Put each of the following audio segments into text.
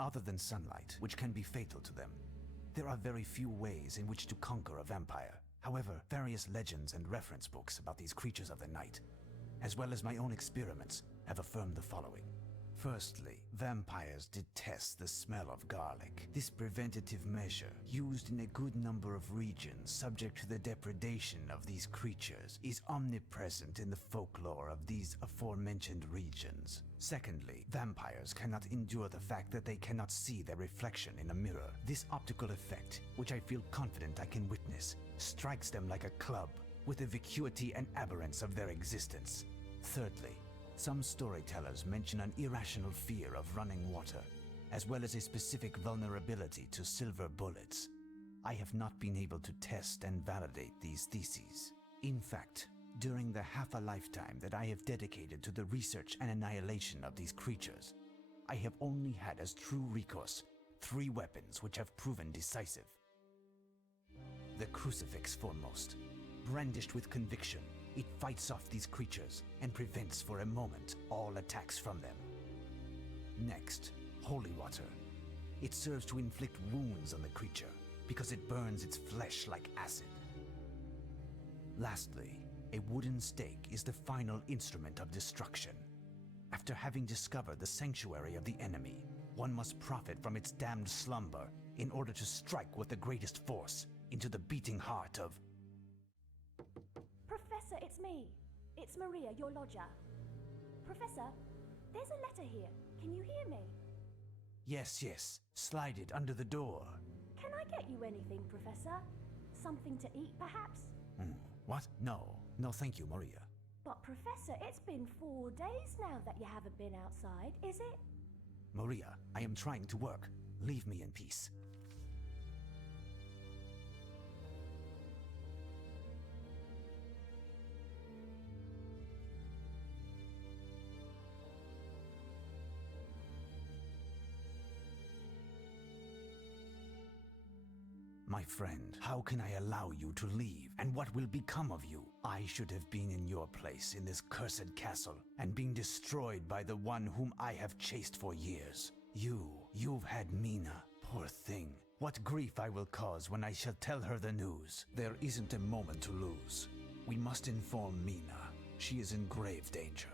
other than sunlight, which can be fatal to them. There are very few ways in which to conquer a vampire. However, various legends and reference books about these creatures of the night, as well as my own experiments, have affirmed the following. Firstly, vampires detest the smell of garlic. This preventative measure, used in a good number of regions subject to the depredation of these creatures, is omnipresent in the folklore of these aforementioned regions. Secondly, vampires cannot endure the fact that they cannot see their reflection in a mirror. This optical effect, which I feel confident I can witness, strikes them like a club, with the vacuity and aberrance of their existence. Thirdly, some storytellers mention an irrational fear of running water, as well as a specific vulnerability to silver bullets. I have not been able to test and validate these theses. In fact, during the half a lifetime that I have dedicated to the research and annihilation of these creatures, I have only had as true recourse 3 weapons which have proven decisive. The crucifix foremost. Brandished with conviction, it fights off these creatures and prevents for a moment all attacks from them. Next, holy water. It serves to inflict wounds on the creature because it burns its flesh like acid. Lastly, a wooden stake is the final instrument of destruction. After having discovered the sanctuary of the enemy, one must profit from its damned slumber in order to strike with the greatest force into the beating heart of... Professor, it's me. It's Maria, your lodger. Professor, there's a letter here. Can you hear me? Yes. Slide it under the door. Can I get you anything, Professor? Something to eat, perhaps? What? No, thank you, Maria. But, Professor, it's been 4 days now that you haven't been outside, is it? Maria, I am trying to work. Leave me in peace. My friend, how can I allow you to leave? And what will become of you? I should have been in your place in this cursed castle and been destroyed by the one whom I have chased for years. You've had Mina. Poor thing. What grief I will cause when I shall tell her the news. There isn't a moment to lose. We must inform Mina. She is in grave danger.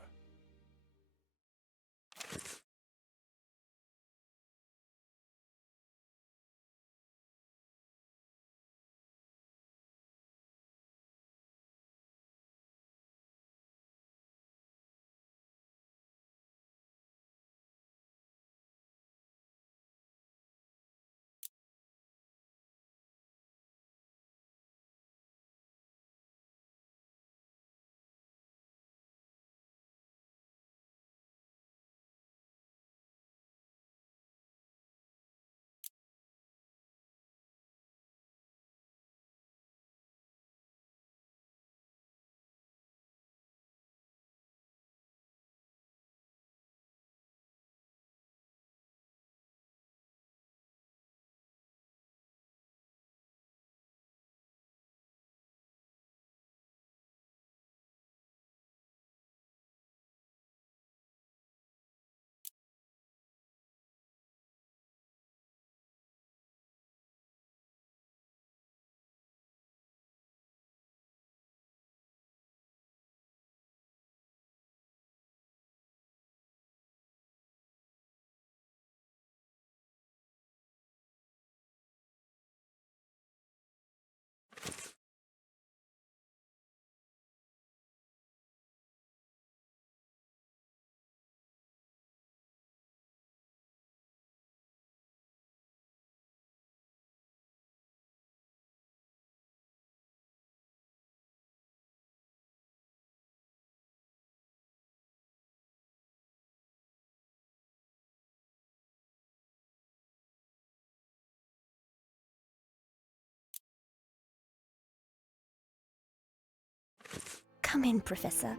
Come in, Professor.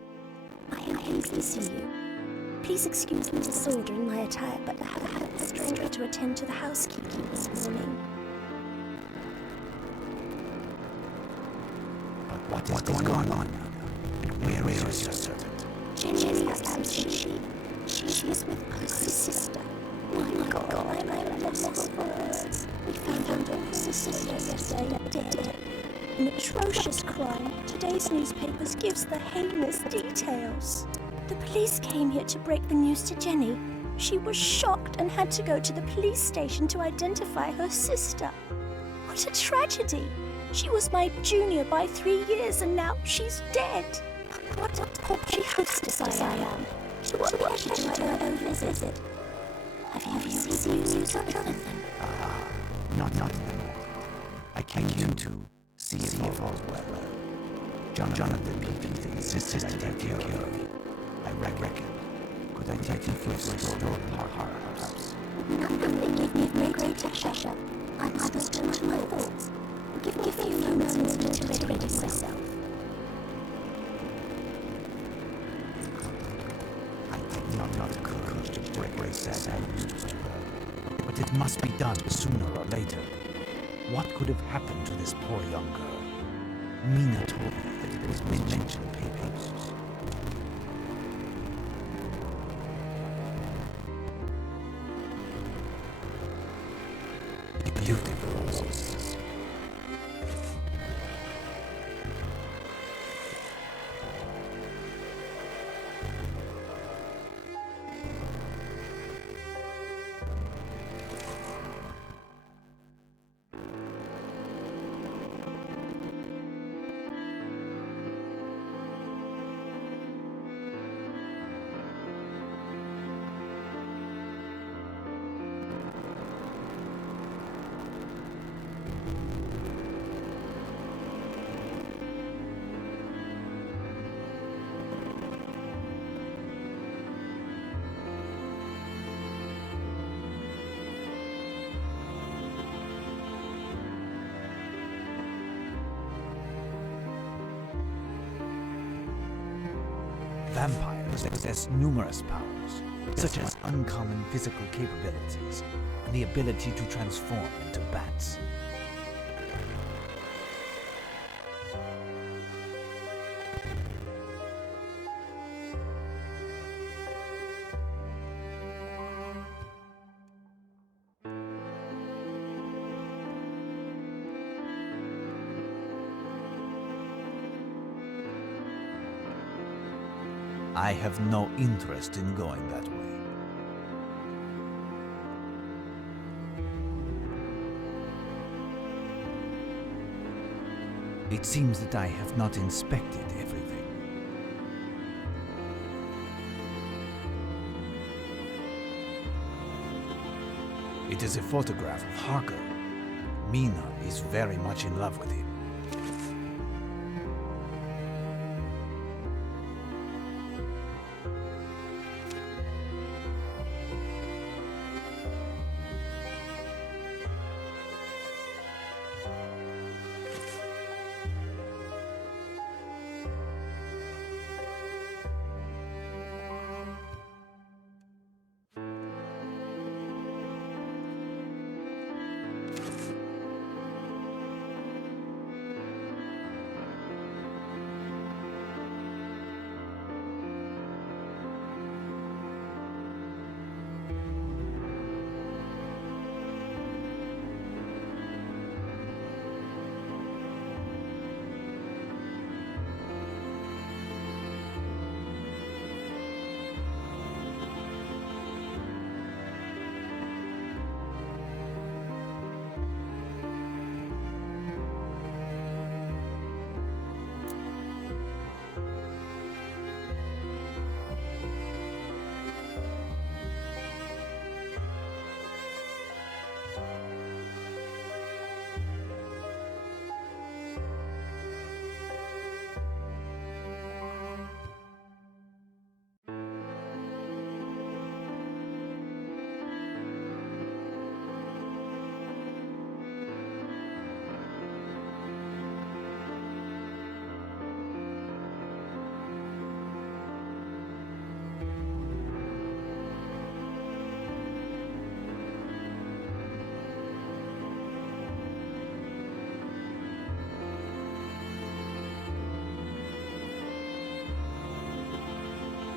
I am pleased to see you. Please excuse the disorder in my attire, but I have had the stranger to attend to the housekeeping this morning. What is going on? Where is your servant? Jenny is absent. She is with my sister. my God, I'm lost for words. We found your sister yesterday dead. An atrocious crime. Today's newspapers gives the heinous details. The police came here to break the news to Jenny. She was shocked and had to go to the police station to identify her sister. What a tragedy! She was my junior by 3 years and now she's dead. What a paltry hostess I am. To what pleasure to my own visit. Have you seen Jonathan? Not anymore. I came to see if all's well. Jonathan P.P. insisted I take care of you. I reckon. Could I take you for a stroll in our house? Nothing give me greater pleasure. I must turn to my thoughts. Give me a few moments to ready myself. I did not have the courage to break sad news, but it must be done sooner or later. What could have happened to this poor young girl? Mina told me that it was mentioned in papers. Beautiful roses. Vampires possess numerous powers, such as uncommon physical capabilities and the ability to transform into bats. I have no interest in going that way. It seems that I have not inspected everything. It is a photograph of Harker. Mina is very much in love with him.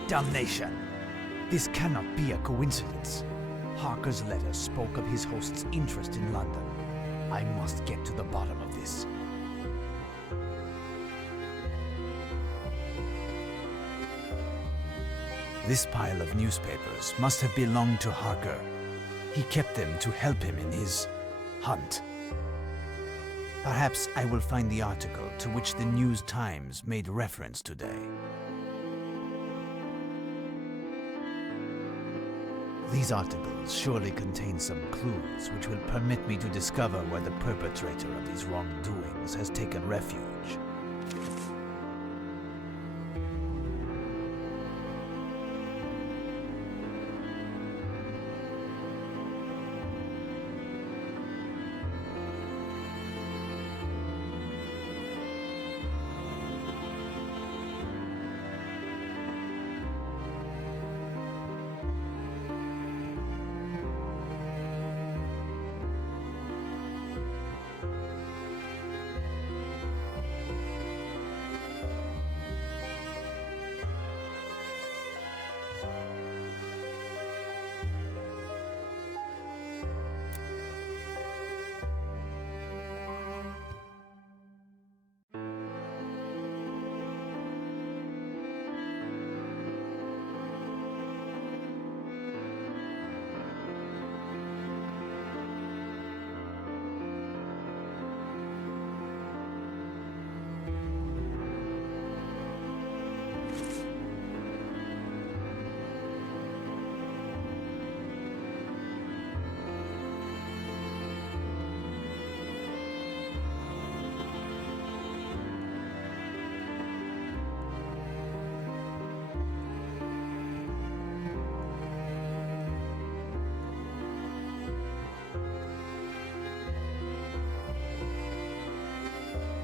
Damnation! This cannot be a coincidence. Harker's letter spoke of his host's interest in London. I must get to the bottom of this. This pile of newspapers must have belonged to Harker. He kept them to help him in his hunt. Perhaps I will find the article to which the News Times made reference today. These articles surely contain some clues which will permit me to discover where the perpetrator of these wrongdoings has taken refuge.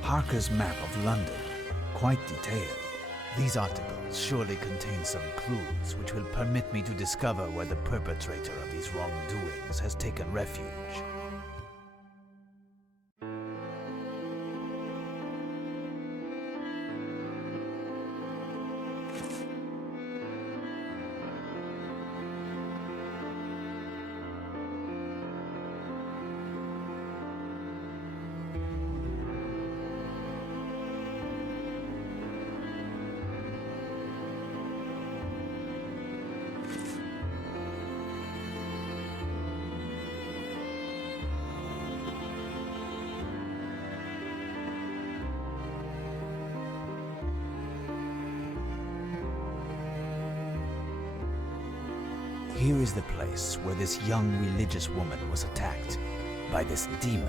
Harker's map of London, quite detailed. These articles surely contain some clues which will permit me to discover where the perpetrator of these wrongdoings has taken refuge. Here is the place where this young religious woman was attacked by this demon.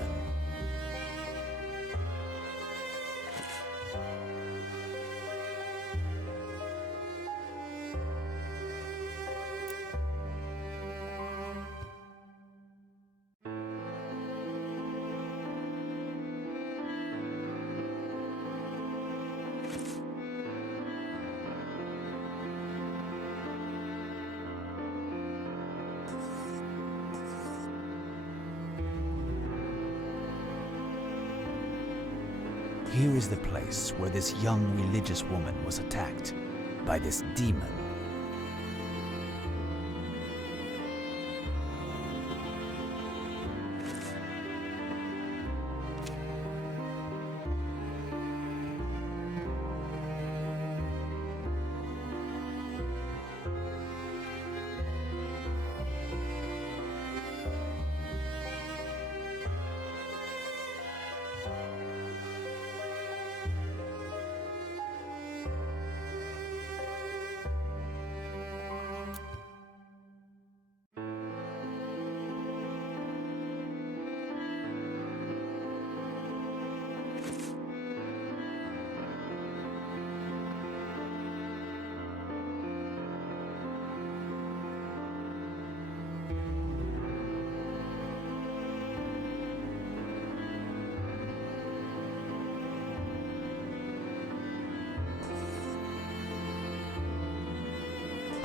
Here is the place where this young religious woman was attacked by this demon.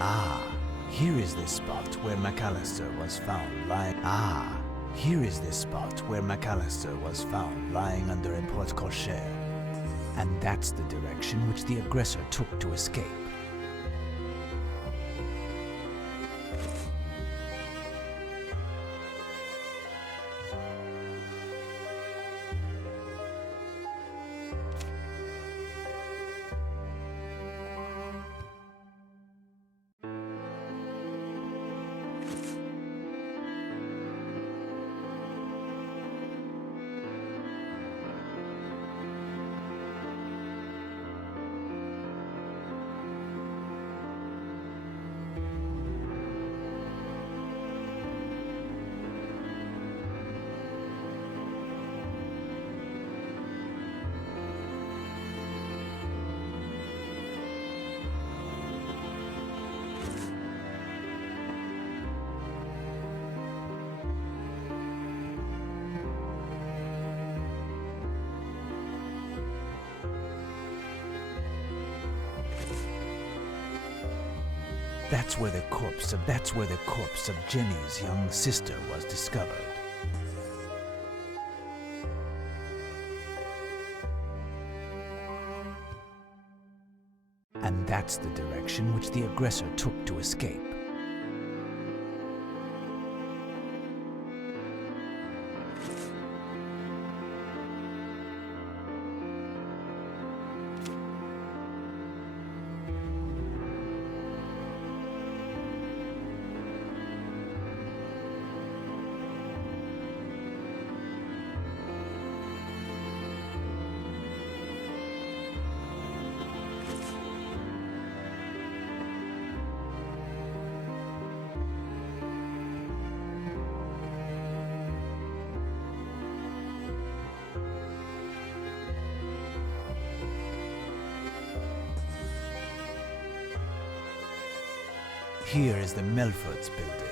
Ah, here is this spot where McAllister was found lying. Ah, here is this spot where McAllister was found lying under a porte-cochere. And that's the direction which the aggressor took to escape. That's where the corpse of Jenny's young sister was discovered. And that's the direction which the aggressor took to escape. Here is the Melfords building.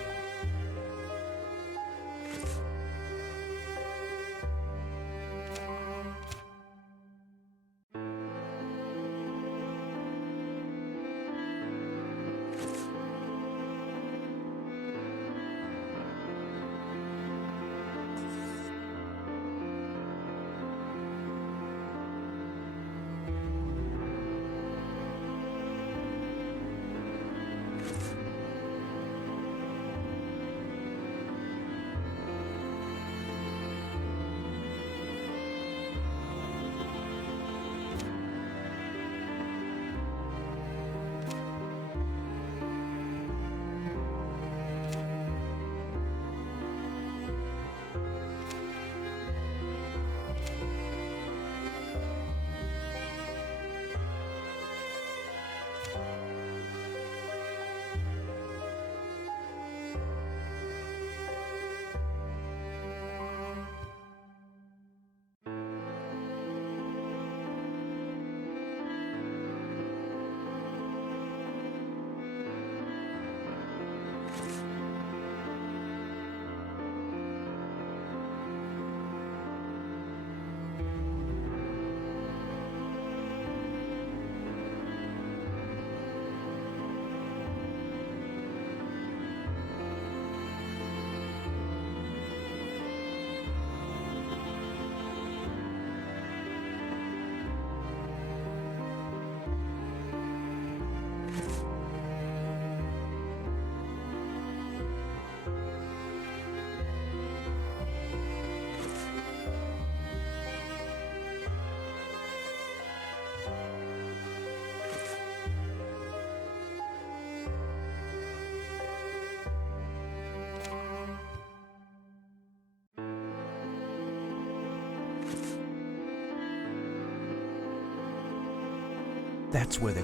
That's where the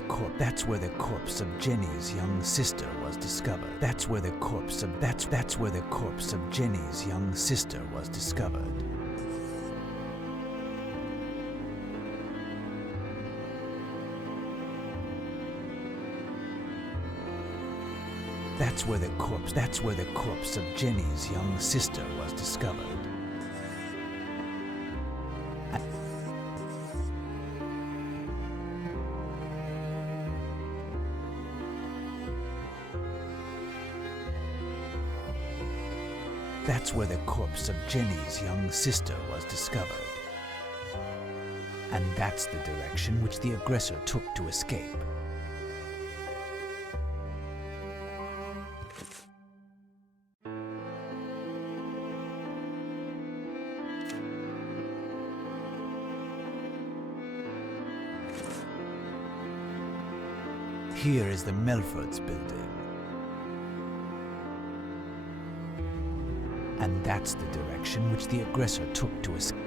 corpse of Jenny's young sister was discovered. That's where the corpse of Jenny's young sister was discovered. That's where the corpse of Jenny's young sister was discovered. That's where the corpse of Jenny's young sister was discovered. And that's the direction which the aggressor took to escape. Here is the Melfords building. And that's the direction which the aggressor took to escape.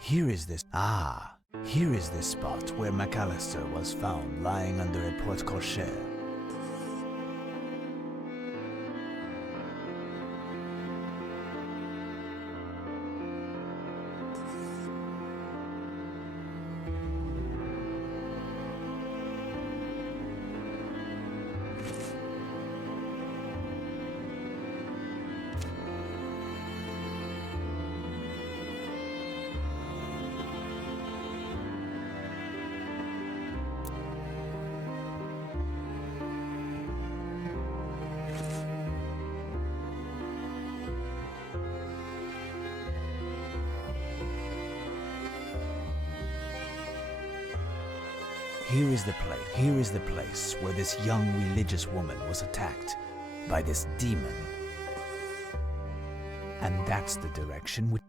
Here is this. Here is the spot where McAllister was found lying under a porte-cochere. Here is the place where this young religious woman was attacked by this demon. And that's the direction which...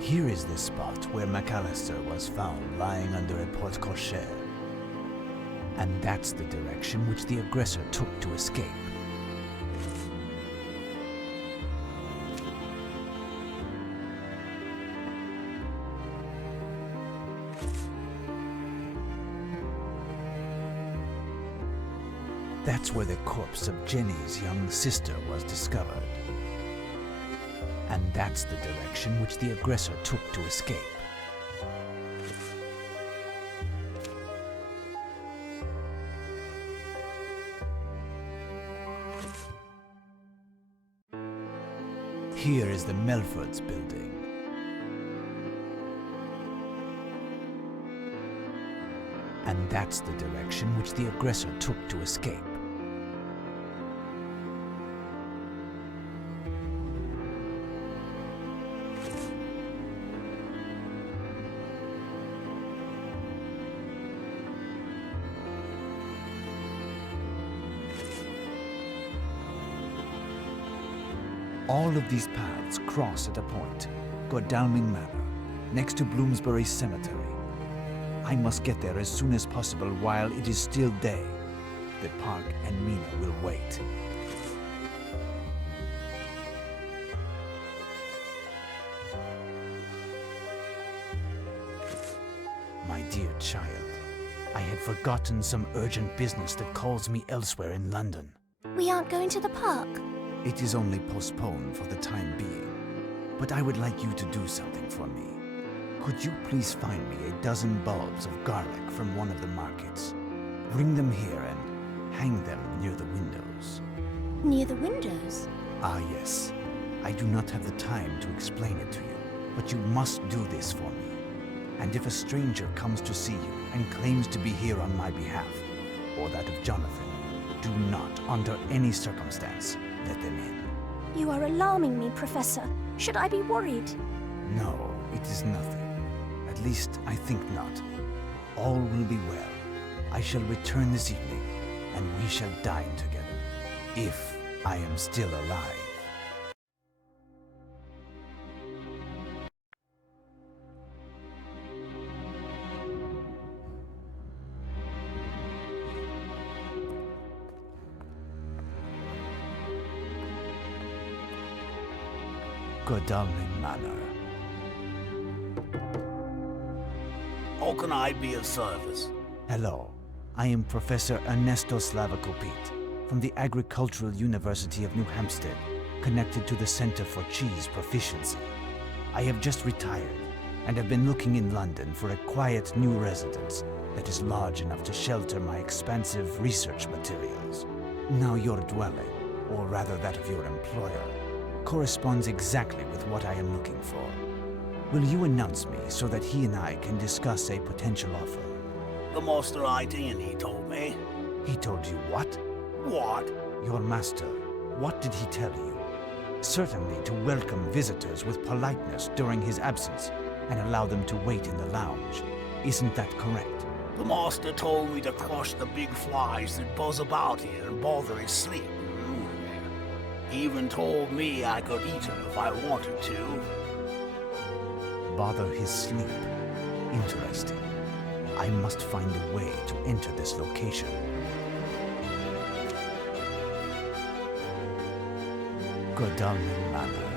Here is the spot where McAllister was found lying under a porte-cochere. And that's the direction which the aggressor took to escape. That's where the corpse of Jenny's young sister was discovered. And that's the direction which the aggressor took to escape. Here is the Melfords building. And that's the direction which the aggressor took to escape. All of these paths cross at a point, Godalming Manor, next to Bloomsbury Cemetery. I must get there as soon as possible while it is still day. The park and Mina will wait. My dear child, I had forgotten some urgent business that calls me elsewhere in London. We aren't going to the park. It is only postponed for the time being, but I would like you to do something for me. Could you please find me a dozen bulbs of garlic from one of the markets? Bring them here and hang them near the windows. Near the windows? Ah, yes. I do not have the time to explain it to you, but you must do this for me. And if a stranger comes to see you and claims to be here on my behalf, or that of Jonathan, do not, under any circumstance, let them in. You are alarming me, Professor. Should I be worried? No, it is nothing. At least, I think not. All will be well. I shall return this evening, and we shall dine together. If I am still alive. Godalming Manor. How can I be of service? Hello, I am Professor Ernesto Slavakopit from the Agricultural University of New Hampstead, connected to the Center for Cheese Proficiency. I have just retired and have been looking in London for a quiet new residence that is large enough to shelter my expansive research materials. Now your dwelling, or rather that of your employer, corresponds exactly with what I am looking for. Will you announce me so that he and I can discuss a potential offer? The master ID, and he told me. He told you what? What? Your master. What did he tell you? Certainly to welcome visitors with politeness during his absence and allow them to wait in the lounge. Isn't that correct? The master told me to crush the big flies that buzz about here and bother his sleep. He even told me I could eat them if I wanted to. bother his sleep. Interesting. I must find a way to enter this location. Godalming Manor.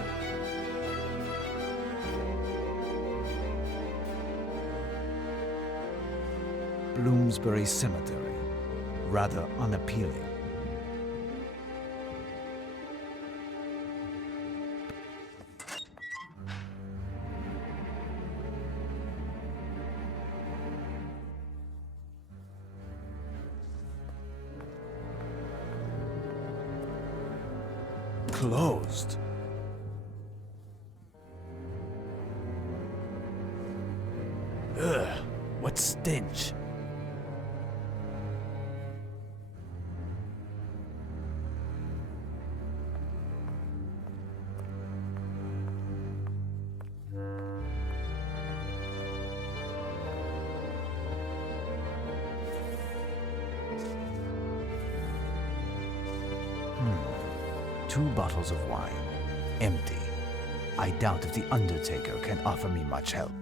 Bloomsbury Cemetery. Rather unappealing. Closed. Ugh, what stench. Two bottles of wine. Empty. I doubt if the Undertaker can offer me much help.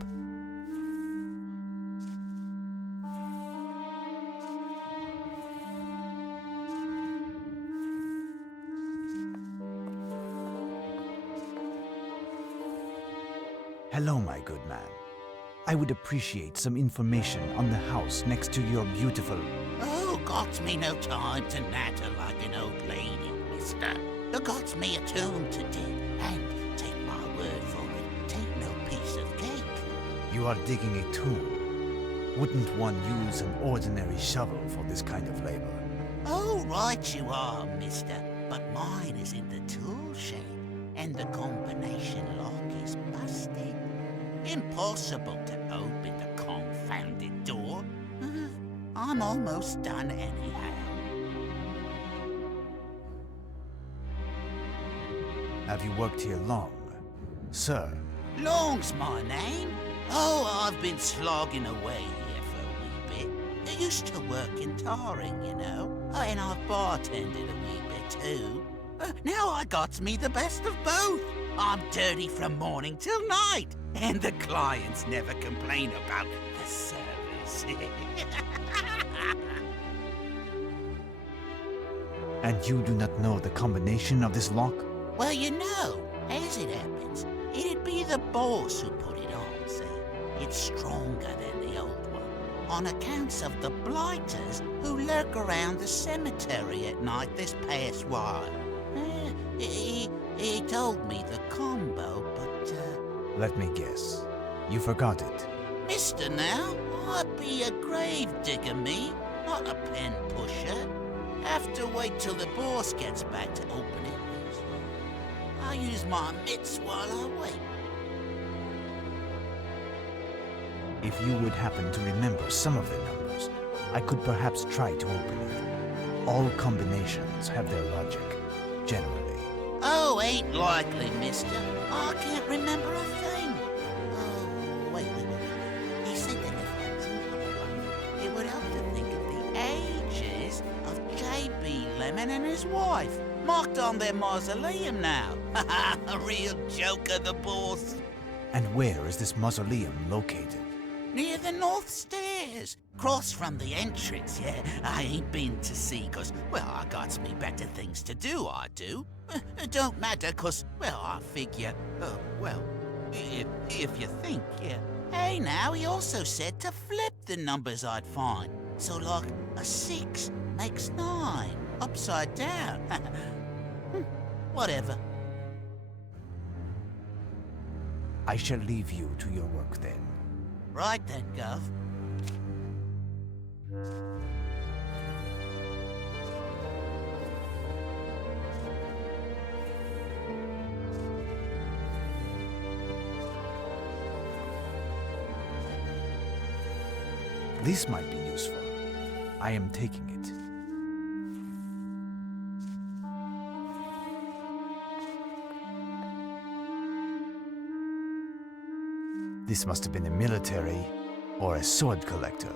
Hello, my good man. I would appreciate some information on the house next to your beautiful... Oh, got me no time to natter like an old lady, mister. Got me a tomb to dig, and take my word for it, tain't no piece of cake. You are digging a tomb. Wouldn't one use an ordinary shovel for this kind of labor? Oh, right you are, mister. But mine is in the tool shed, and the combination lock is busted. Impossible to open the confounded door. I'm almost done anyhow. Have you worked here long, sir? Long's my name. Oh, I've been slogging away here for a wee bit. I used to work in tarring, you know. Oh, and I've bartended a wee bit too. Now I got me the best of both. I'm dirty from morning till night, and the clients never complain about the service. And you do not know the combination of this lock? Well, you know, as it happens, it'd be the boss who put it on, see? It's stronger than the old one, on accounts of the blighters who lurk around the cemetery at night this past while. He told me the combo, but, Let me guess. You forgot it. Mister now, I'd be a grave digger, me, not a pen pusher. Have to wait till the boss gets back to open it. I'll use my mitts while I wait. If you would happen to remember some of the numbers, I could perhaps try to open it. All combinations have their logic, generally. Oh, ain't likely, mister. I can't remember a thing. Oh, wait. He said that if I drew one, it would help to think of the ages of J.B. Lemon and his wife, marked on their mausoleum now. A real joker, the boss. And where is this mausoleum located? Near the north stairs. Cross from the entrance, yeah. I ain't been to see, 'cause, well, I got me better things to do, I do. It don't matter, 'cause, well, I figure, well, if you think, yeah. Hey, now, he also said to flip the numbers I'd find. So, like, a 6 makes 9, upside down. Whatever. I shall leave you to your work then. Right then, Gov. This might be useful. I am taking it. This must have been a military or a sword collector.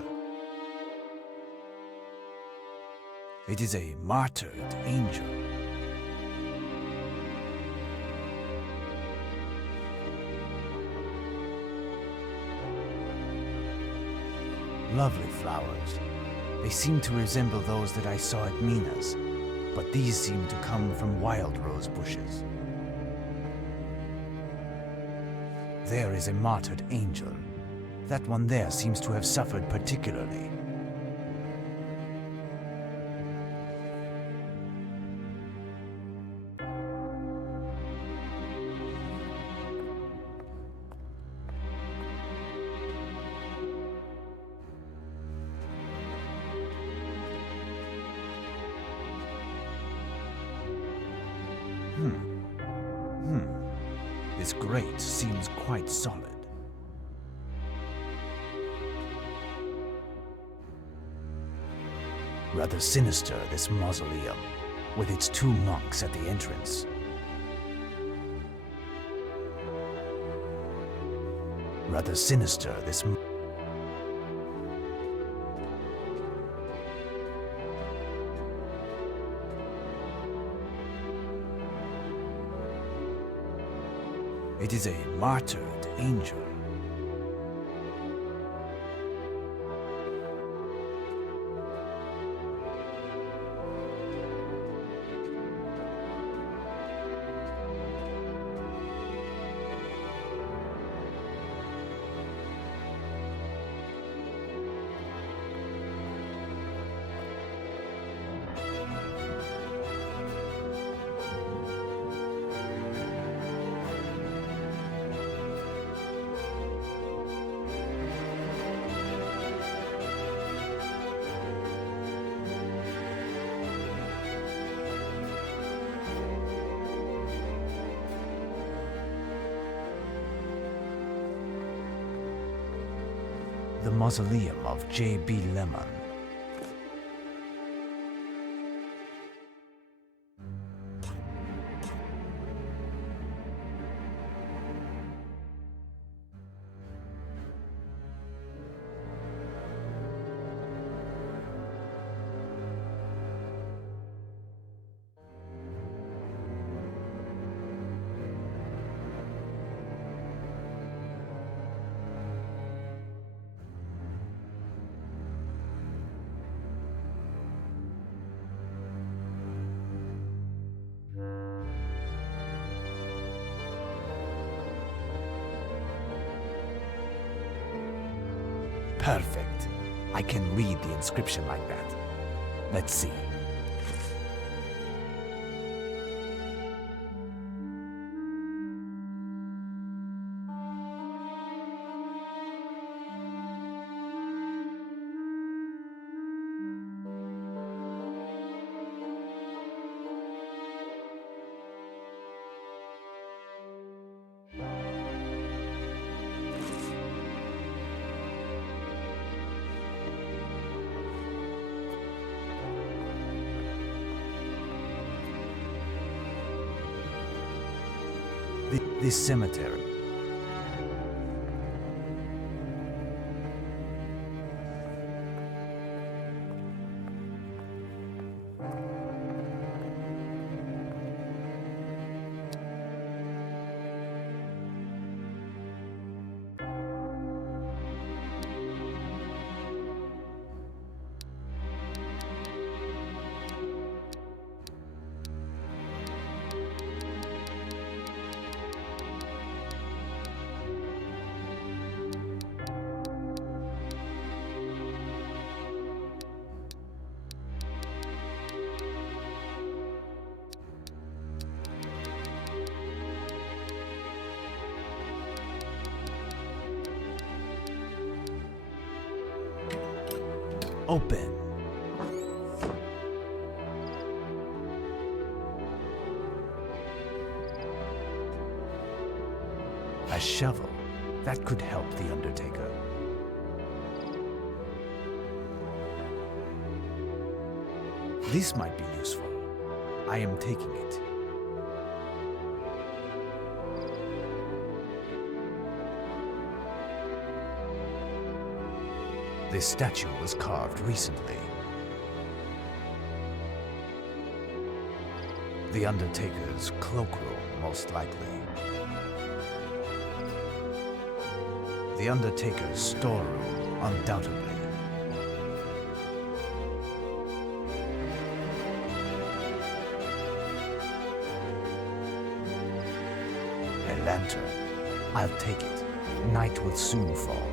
It is a martyred angel. Lovely flowers. They seem to resemble those that I saw at Mina's, but these seem to come from wild rose bushes. There is a martyred angel. That one there seems to have suffered particularly. This grate seems quite solid. Rather sinister, this mausoleum, with its two monks at the entrance. Rather sinister, this... It is a martyred angel. The mausoleum of J.B. Lemon. Perfect. I can read the inscription like that. Let's see. This cemetery. Open. A shovel. That could help the Undertaker. This might be useful. I am taking it. This statue was carved recently. The Undertaker's cloakroom, most likely. The Undertaker's storeroom, undoubtedly. lantern. I'll take it. Night will soon fall.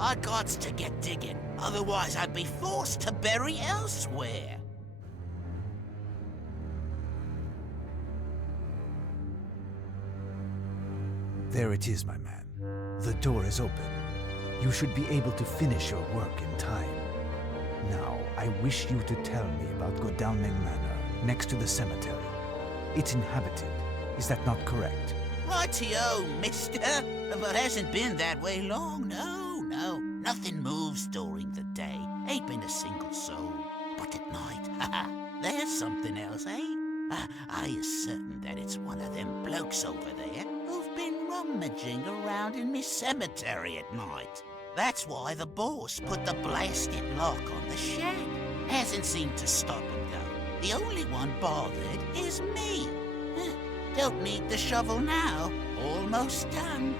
I gots to get digging, otherwise I'd be forced to bury elsewhere. There it is, my man. The door is open. You should be able to finish your work in time. Now, I wish you to tell me about Godalming Manor, next to the cemetery. It's inhabited. Is that not correct? Rightio, mister. But hasn't been that way long, no. Nothing moves during the day. Ain't been a single soul. But at night, there's something else, eh? I is certain that it's one of them blokes over there who've been rummaging around in me cemetery at night. That's why the boss put the blasted lock on the shed. Hasn't seemed to stop him, though. The only one bothered is me. Don't need the shovel now. Almost done.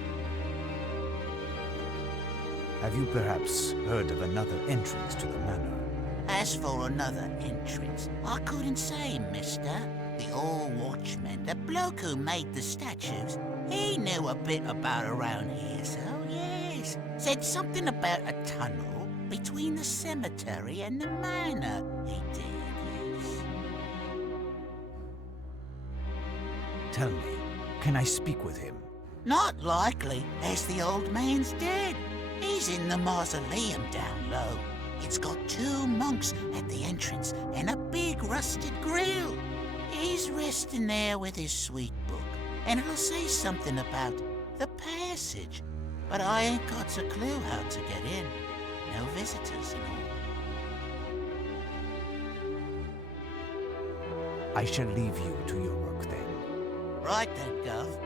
Have you perhaps heard of another entrance to the manor? As for another entrance, I couldn't say, mister. The old watchman, the bloke who made the statues, he knew a bit about around here, so yes. Said something about a tunnel between the cemetery and the manor. He did, yes. Tell me, can I speak with him? Not likely, as the old man's dead. He's in the mausoleum down low. It's got 2 monks at the entrance and a big rusted grill. He's resting there with his sweet book, and it'll say something about the passage. But I ain't got a clue how to get in. No visitors and all. I shall leave you to your work then. Right then, Gov.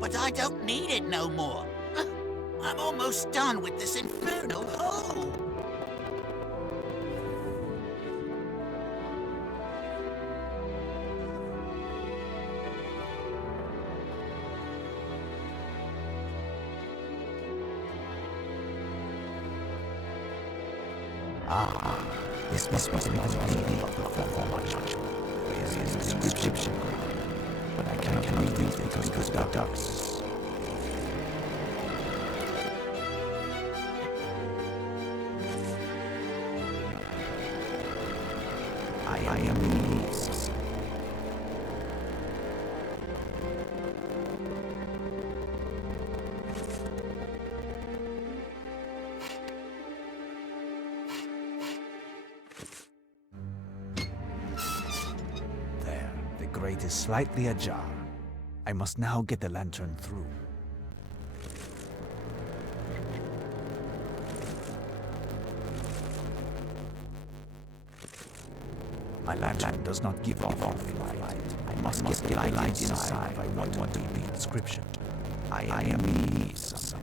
But I don't need it no more. I'm almost done with this infernal hole. This must be the meaning of the former judgment. There is an inscription, but I cannot read it because thou dost. I am Leaves. There, the grate is slightly ajar. I must now get the lantern through. My lantern does not give off any light. I must get the light inside if I want to read the inscription. I am Leaves.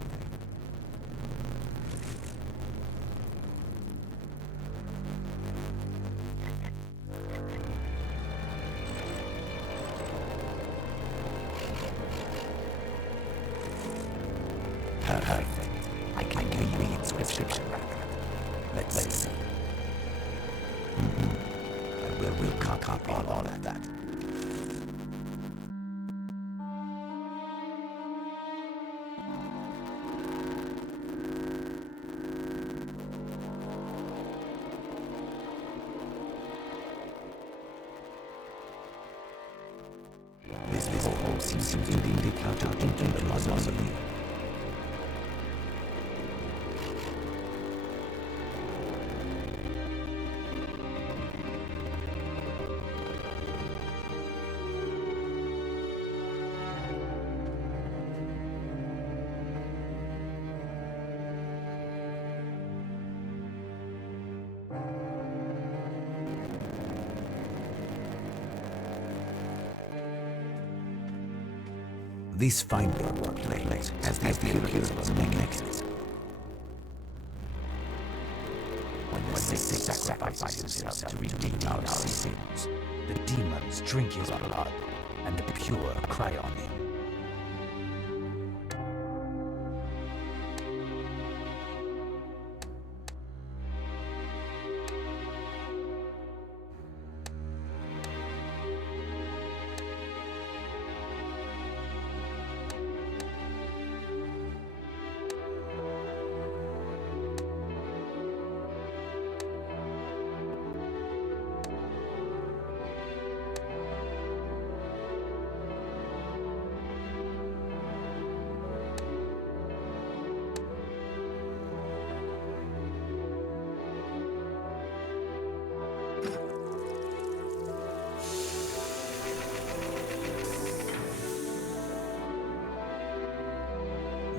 Perfect. I can read the inscription. Let's see. We'll copy all of that. This hole seems to indicate out into the mausoleum. This finely worked plate has the appearance of a mechanism. When the sick sacrifices himself to redeem our sins, the demons drink his blood, and the pure cry on him.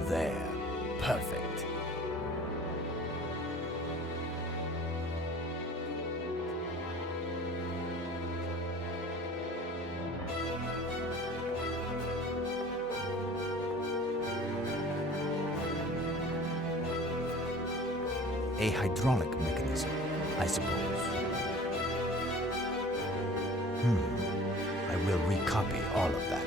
There. Perfect. A hydraulic mechanism, I suppose. I will recopy all of that.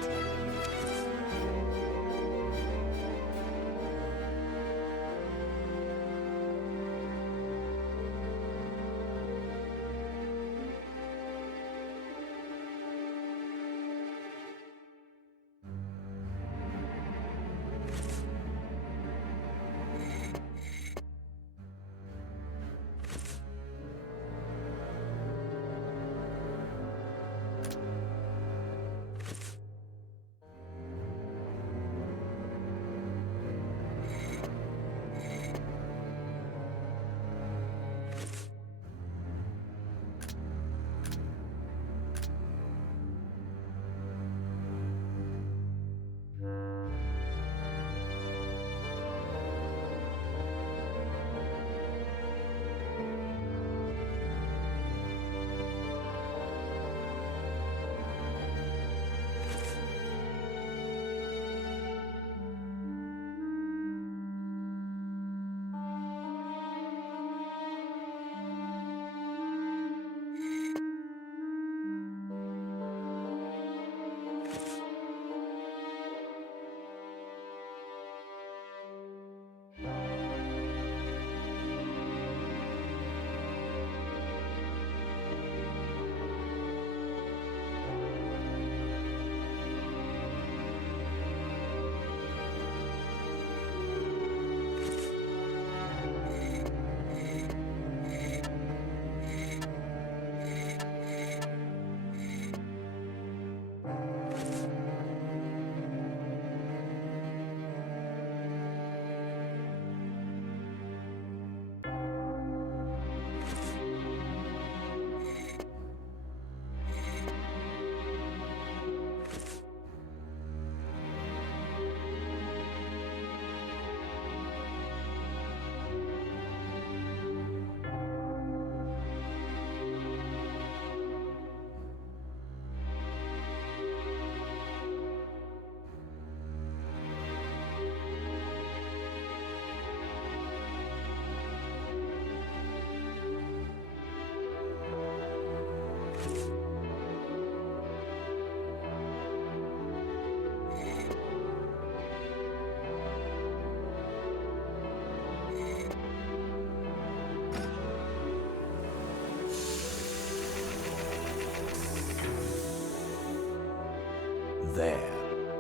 There.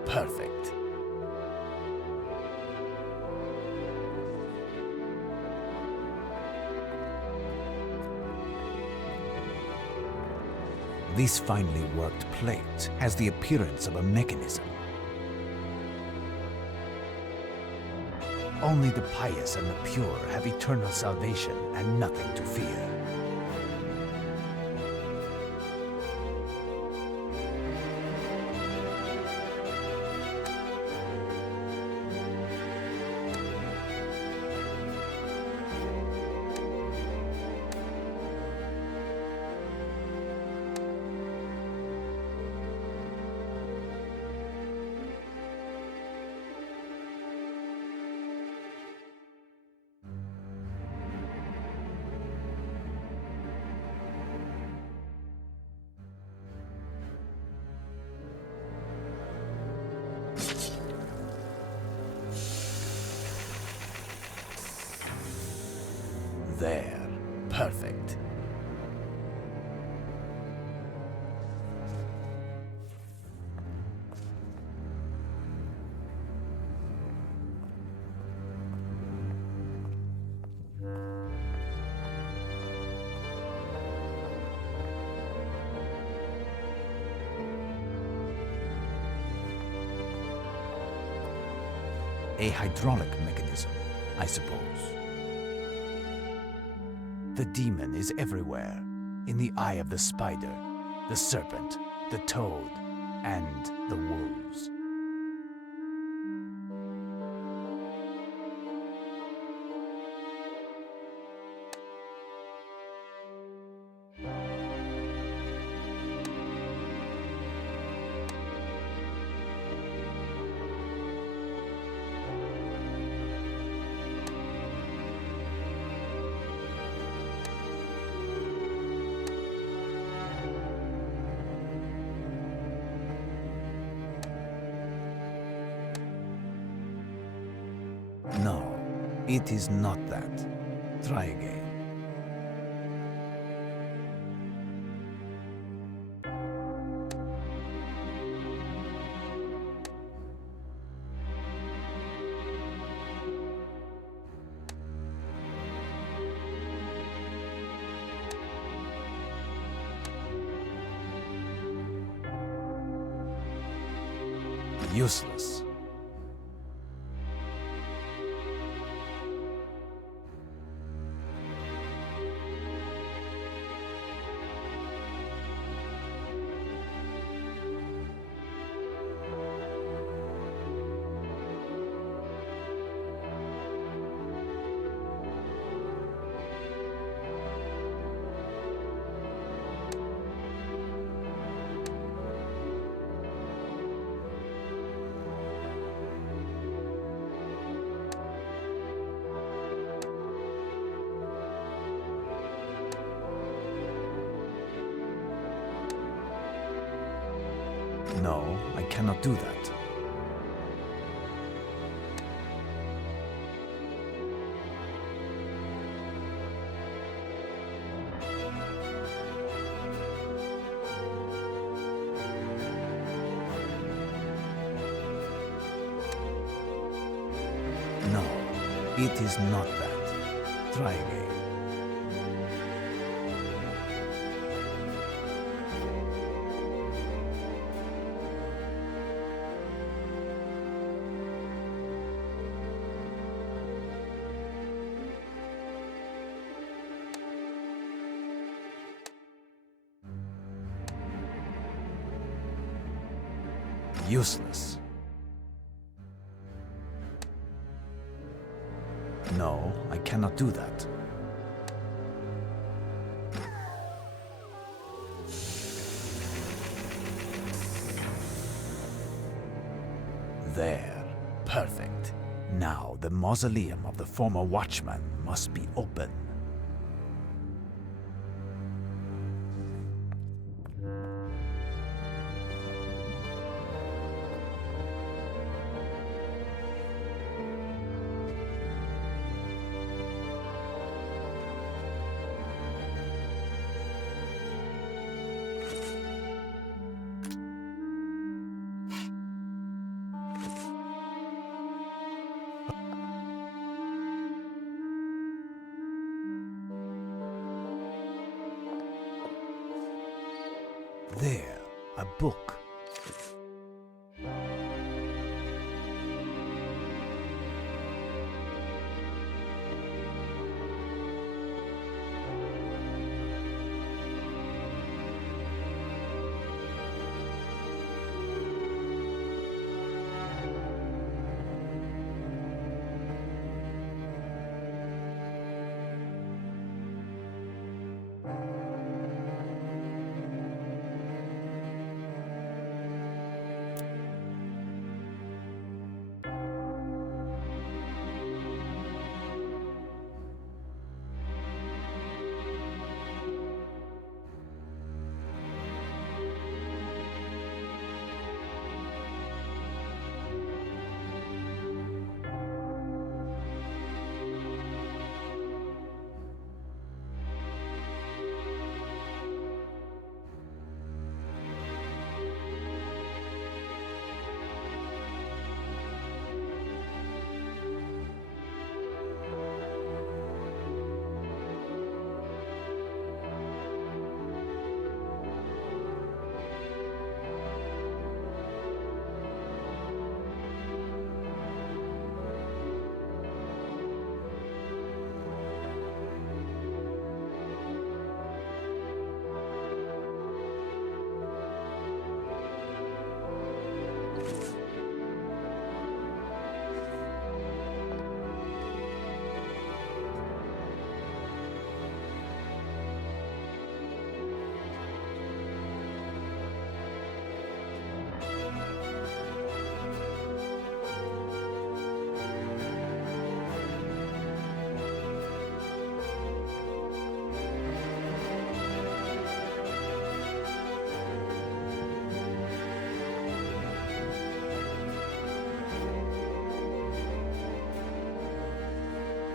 Perfect. This finely worked plate has the appearance of a mechanism. Only the pious and the pure have eternal salvation and nothing to fear. There. Perfect. A hydraulic mechanism, I suppose. The demon is everywhere, in the eye of the spider, the serpent, the toad, and the wolves. No, it is not that. Try again. Useless. No, I cannot do that. No, it is not that. Try again. Useless. No, I cannot do that. There. Perfect. Now the mausoleum of the former watchman must be open. There, a book.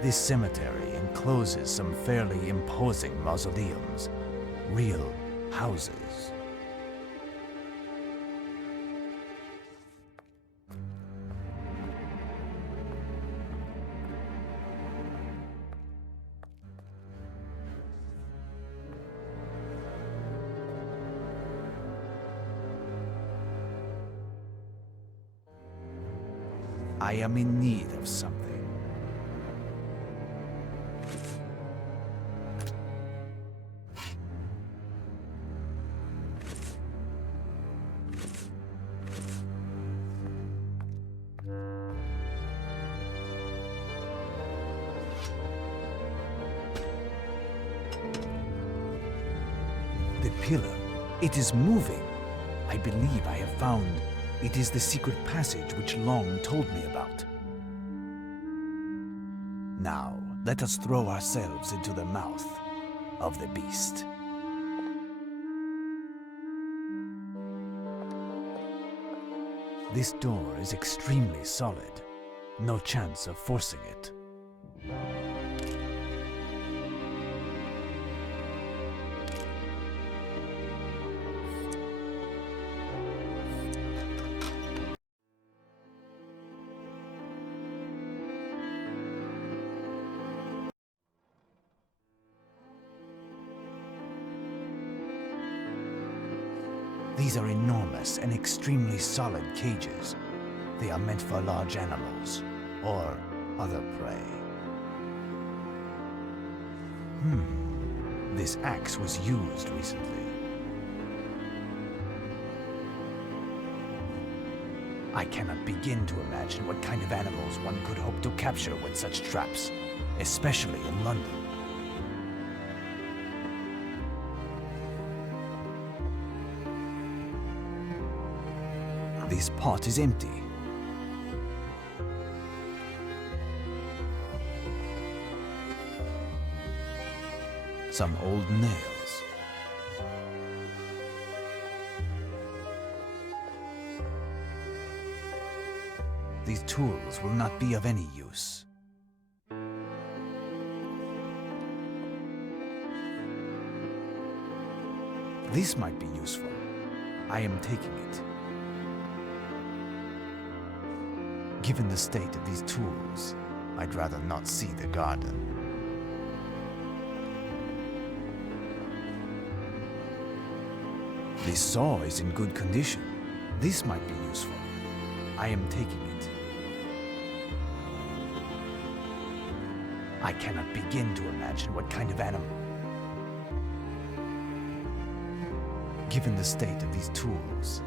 This cemetery encloses some fairly imposing mausoleums, real houses. I am in need of something. The pillar, it is moving. I believe I have found it is the secret passage which Long told me about. Now, let us throw ourselves into the mouth of the beast. This door is extremely solid. No chance of forcing it. These are enormous and extremely solid cages. They are meant for large animals or other prey. This axe was used recently. I cannot begin to imagine what kind of animals one could hope to capture with such traps, especially in London. This pot is empty. Some old nails. These tools will not be of any use. This might be useful. I am taking it. Given the state of these tools, I'd rather not see the garden. This saw is in good condition. This might be useful. I am taking it. I cannot begin to imagine what kind of animal. Given the state of these tools,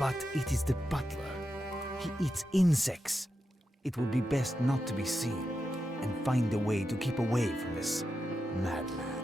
But it is the butler. He eats insects. It would be best not to be seen and find a way to keep away from this madman.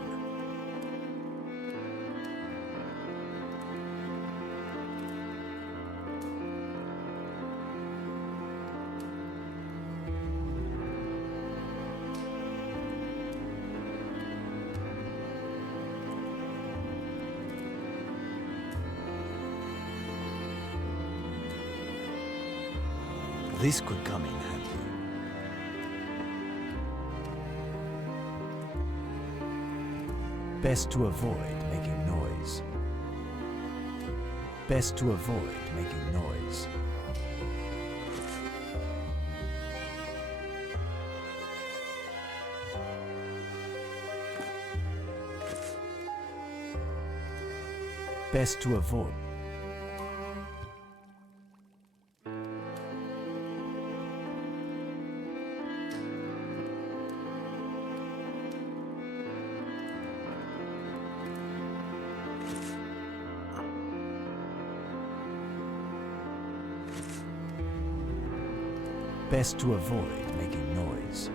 This could come in handy. Best to avoid making noise. Best to avoid making noise. Best to avoid. Best to avoid making noise.